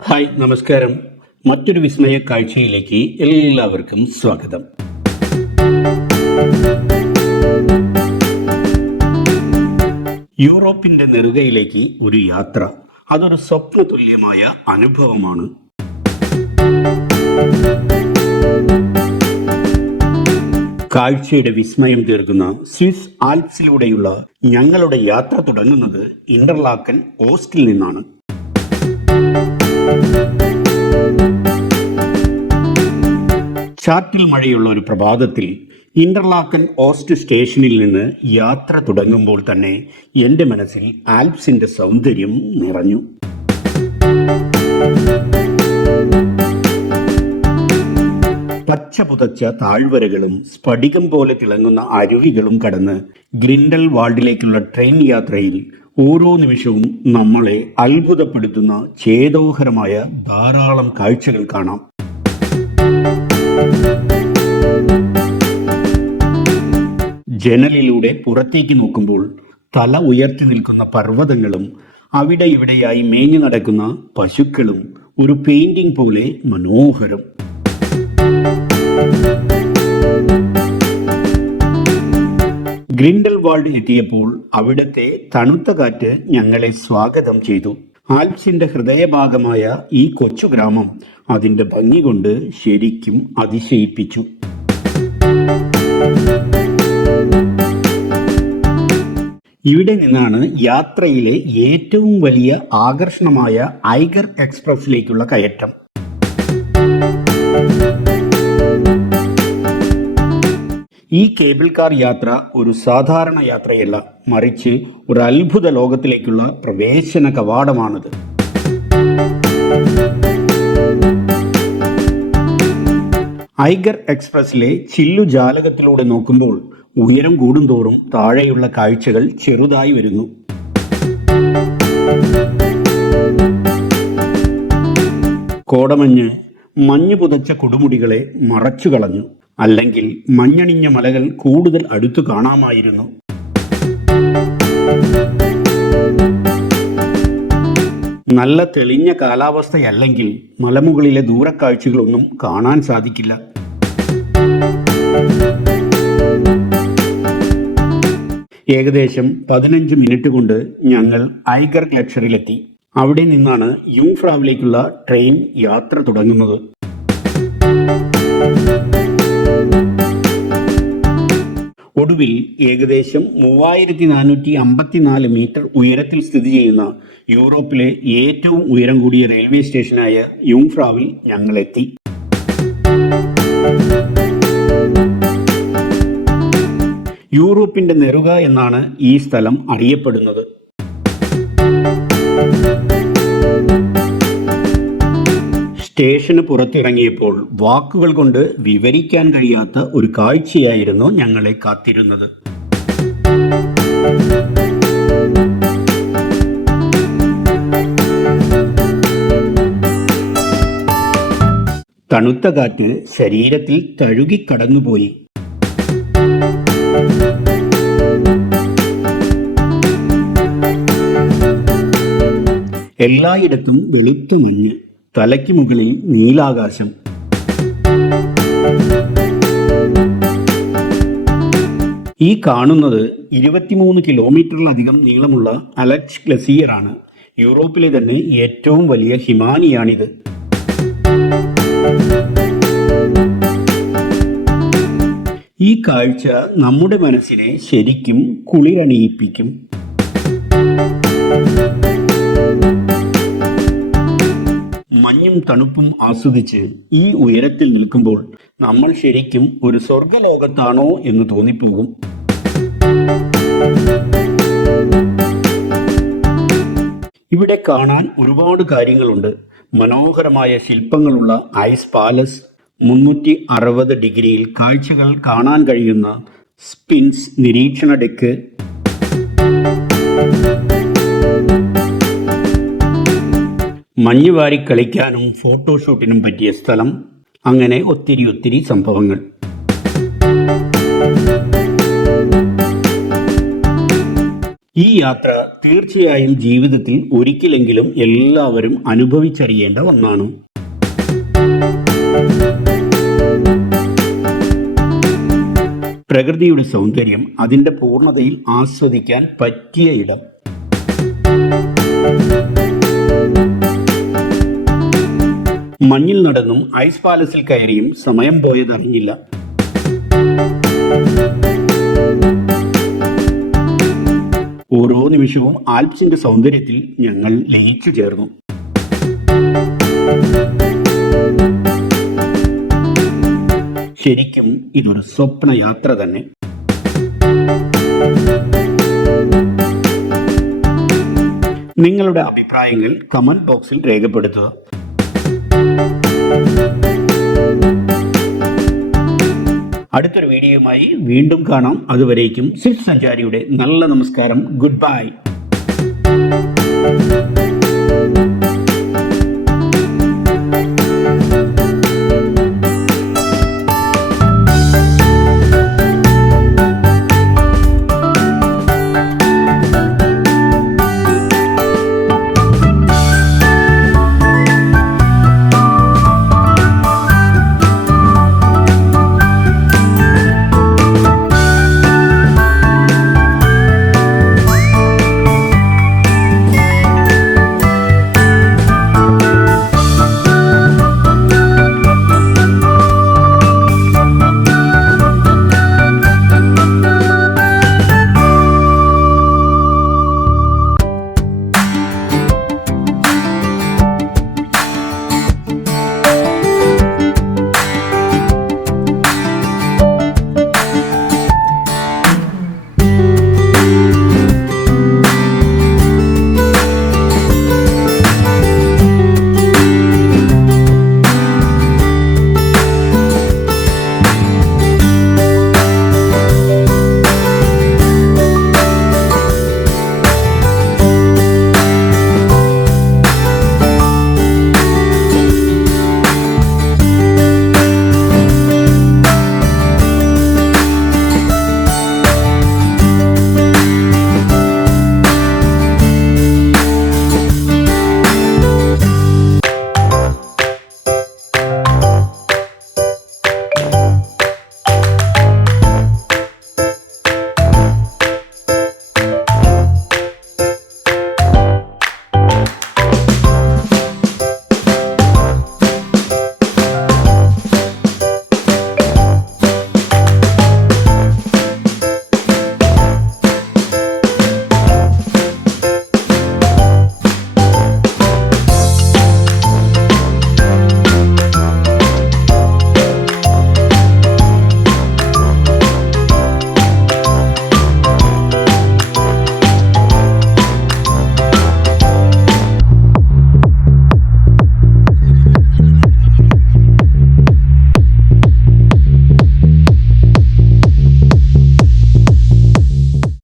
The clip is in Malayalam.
ഹായ്, നമസ്കാരം. മറ്റൊരു വിസ്മയ കാഴ്ചയിലേക്ക് എല്ലാവർക്കും സ്വാഗതം. യൂറോപ്പിന്റെ നെറുകയിലേക്ക് ഒരു യാത്ര. അതൊരു സ്വപ്ന തുല്യമായ അനുഭവമാണ്. കാഴ്ചയുടെ വിസ്മയം തീർക്കുന്ന സ്വിസ് ആൽപ്സിലൂടെയുള്ള ഞങ്ങളുടെ യാത്ര തുടങ്ങുന്നത് ഇന്റർലാക്കൻ ഓസ്റ്റിൽ നിന്നാണ്. ചാറ്റിൽ മഴയുള്ള ഒരു പ്രഭാതത്തിൽ ഇന്റർലാക്കൻ ഓസ്റ്റ് സ്റ്റേഷനിൽ നിന്ന് യാത്ര തുടങ്ങുമ്പോൾ തന്നെ എൻ്റെ മനസ്സിൽ ആൽപ്സിന്റെ സൗന്ദര്യം നിറഞ്ഞു. പച്ച പുതച്ച താഴ്വരകളും സ്ഫടികം പോലെ തിളങ്ങുന്ന അരുവികളും കടന്ന് ഗ്രിൻഡൽ വാൾഡിലേക്കുള്ള ട്രെയിൻ യാത്രയിൽ ഓരോ നിമിഷവും നമ്മളെ അത്ഭുതപ്പെടുത്തുന്ന ചേതോഹരമായ ധാരാളം കാഴ്ചകൾ കാണാം. ജനലിലൂടെ പുറത്തേക്ക് നോക്കുമ്പോൾ തല ഉയർത്തി നിൽക്കുന്ന പർവ്വതങ്ങളും അവിടെ ഇവിടെയായി മേഞ്ഞു നടക്കുന്ന പശുക്കളും ഒരു പെയിന്റിംഗ് പോലെ മനോഹരം. ഗ്രിൻഡൽവാൾഡ് എത്തിയപ്പോൾ അവിടത്തെ തണുത്ത കാറ്റ് ഞങ്ങളെ സ്വാഗതം ചെയ്തു. ആൽപ്സിന്റെ ഹൃദയഭാഗമായ ഈ കൊച്ചു ഗ്രാമം അതിന്റെ ഭംഗി കൊണ്ട് ശരിക്കും അതിശയിപ്പിച്ചു. ഇവിടെ നിന്നാണ് യാത്രയിലെ ഏറ്റവും വലിയ ആകർഷണമായ ഐഗർ എക്സ്പ്രസിലേക്കുള്ള കയറ്റം. ഈ കേബിൾ കാർ യാത്ര ഒരു സാധാരണ യാത്രയല്ല, മറിച്ച് ഒരു അത്ഭുത ലോകത്തിലേക്കുള്ള പ്രവേശന കവാടമാണത്. ഐഗർ എക്സ്പ്രസിലെ ചില്ലു ജാലകത്തിലൂടെ നോക്കുമ്പോൾ ഉയരം കൂടുന്തോറും താഴെയുള്ള കാഴ്ചകൾ ചെറുതായി വരുന്നു. കോടമഞ്ഞ് മഞ്ഞു പുതച്ച കൊടുമുടികളെ മറച്ചു കളഞ്ഞു. അല്ലെങ്കിൽ മഞ്ഞണിഞ്ഞ മലകൾ കൂടുതൽ അടുത്തു കാണാമായിരുന്നു. നല്ല തെളിഞ്ഞ കാലാവസ്ഥയല്ലെങ്കിൽ മലമുകളിലെ ദൂരക്കാഴ്ചകളൊന്നും കാണാൻ സാധിക്കില്ല. ഏകദേശം 15 മിനിറ്റ് കൊണ്ട് ഞങ്ങൾ ഐഗർ ഗ്ലetscherറിലെത്തി. അവിടെ നിന്നാണ് യുംഫ്രാവിലേക്കുള്ള ട്രെയിൻ യാത്ര തുടങ്ങുന്നത്. ഒടുവിൽ ഏകദേശം 3454 മീറ്റർ ഉയരത്തിൽ സ്ഥിതി ചെയ്യുന്ന യൂറോപ്പിലെ ഏറ്റവും ഉയരം കൂടിയ റെയിൽവേ സ്റ്റേഷനായ യുംഫ്രാവിൽ ഞങ്ങളെത്തി. യൂറോപ്പിന്റെ നെറുക എന്നാണ് ഈ സ്ഥലം അറിയപ്പെടുന്നത്. സ്റ്റേഷന് പുറത്തിറങ്ങിയപ്പോൾ വാക്കുകൾ കൊണ്ട് വിവരിക്കാൻ കഴിയാത്ത ഒരു കാഴ്ചയായിരുന്നു ഞങ്ങളെ കാത്തിരുന്നത്. തണുത്ത കാറ്റ് ശരീരത്തിൽ തഴുകിക്കടന്നുപോയി. എല്ലായിടത്തും വെളുത്തു മഞ്ഞ്, തലയ്ക്ക് മുകളിൽ നീലാകാശം. ഈ കാണുന്നത് 23 കിലോമീറ്ററിലധികം നീളമുള്ള അലച്ച് ഗ്ലസിയർ ആണ്. യൂറോപ്പിലെ തന്നെ ഏറ്റവും വലിയ ഹിമാനിയാണിത്. ഈ കാഴ്ച നമ്മുടെ മനസ്സിനെ ശരിക്കും കുളിരണിയിപ്പിക്കും. മഞ്ഞും തണുപ്പും ആസ്വദിച്ച് ഈ ഉയരത്തിൽ നിൽക്കുമ്പോൾ നമ്മൾ ശരിക്കും ഒരു സ്വർഗലോകത്താണോ എന്ന് തോന്നിപ്പോകും. ഇവിടെ കാണാൻ ഒരുപാട് കാര്യങ്ങളുണ്ട്. മനോഹരമായ ശില്പങ്ങളുള്ള ഐസ് പാലസ്, 360 ഡിഗ്രിയിൽ കാഴ്ചകൾ കാണാൻ കഴിയുന്ന സ്പിൻസ് നിരീക്ഷണ ഡെക്ക്, മഞ്ഞുവാരി കളിക്കാനും ഫോട്ടോഷൂട്ടിനും പറ്റിയ സ്ഥലം, അങ്ങനെ ഒത്തിരി സംഭവങ്ങൾ. ഈ യാത്ര തീർച്ചയായും ജീവിതത്തിൽ ഒരിക്കലെങ്കിലും എല്ലാവരും അനുഭവിച്ചറിയേണ്ട ഒന്നാണ്. പ്രകൃതിയുടെ സൗന്ദര്യം അതിന്റെ പൂർണ്ണതയിൽ ആസ്വദിക്കാൻ പറ്റിയ ഇടം. മഞ്ഞിൽ നടന്നും ഐസ് പാലസിൽ കയറിയും സമയം പോയതറിഞ്ഞില്ല. ഓരോ നിമിഷവും ആൽപ്സിന്റെ സൗന്ദര്യത്തിൽ ഞങ്ങൾ ലയിച്ചു ചേർന്നു. ശരിക്കും ഇതൊരു സ്വപ്ന യാത്ര തന്നെ. നിങ്ങളുടെ അഭിപ്രായങ്ങൾ കമന്റ് ബോക്സിൽ രേഖപ്പെടുത്തുക. അടുത്തൊരു വീഡിയോയുമായി വീണ്ടും കാണാം. അതുവരേക്കും സിൽക്ക് സഞ്ചാരിയുടെ നല്ല നമസ്കാരം. Good bye.